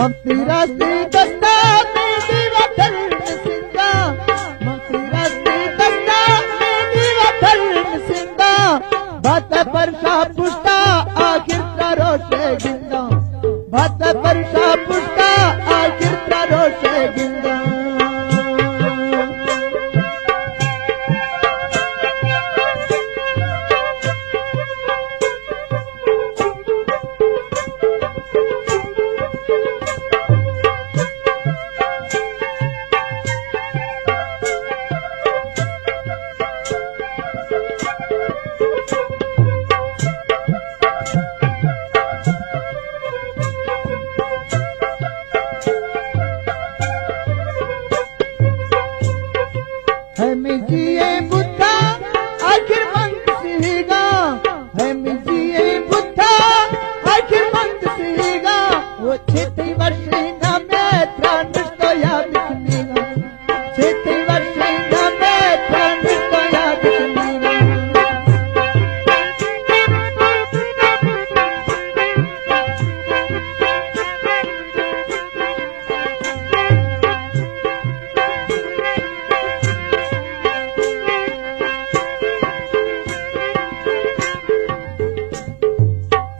मगफिरती दस्ता मेरी वतन सिंधा, मगफिरती दस्ता मेरी वतन सिंधा, बात पर शाह पुछता आखिर करो से गिंदा, बात पर शाह पुछता आखिर करो से गिंदा। हम जिए बुद्धा आखिर मंद सीगा, हम जिए बुद्धा आखिर मंद सीगा, वो छेती वर्षीना में त्राण तो याद रखनेगा, छेती वर्षीना में त्राण तो याद रखनेगा।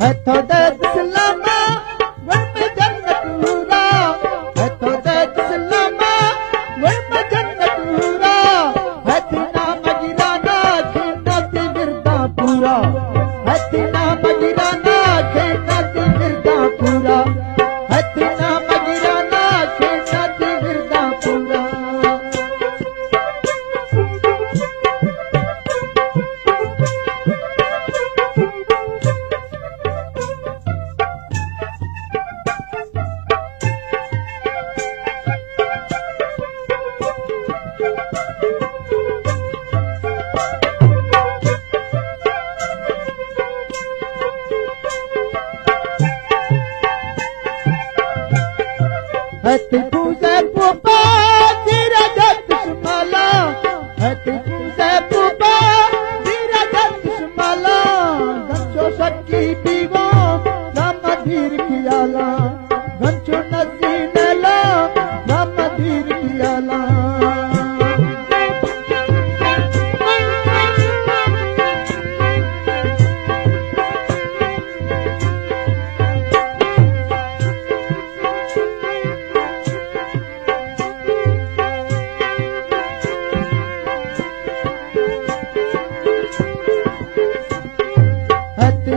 हथो दर्द सलामा वन में जन्नत नूरा, हथो दर्द सलामा वन में जन्नत नूरा, हथना मगिराना खेना ते गिरदा पूरा, हथना मगिराना खेना ते गिरदा पूरा, हथना मगिराना खेना ते गिरदा पूरा। हथ पूजे पुपा तेरा जत सुमाला, हथ पूजे पुपा तेरा जत सुमाला, गंचो सच्ची पीगो राम धीर कियाला, गंचो नदी नला राम धीर कियाला। हथ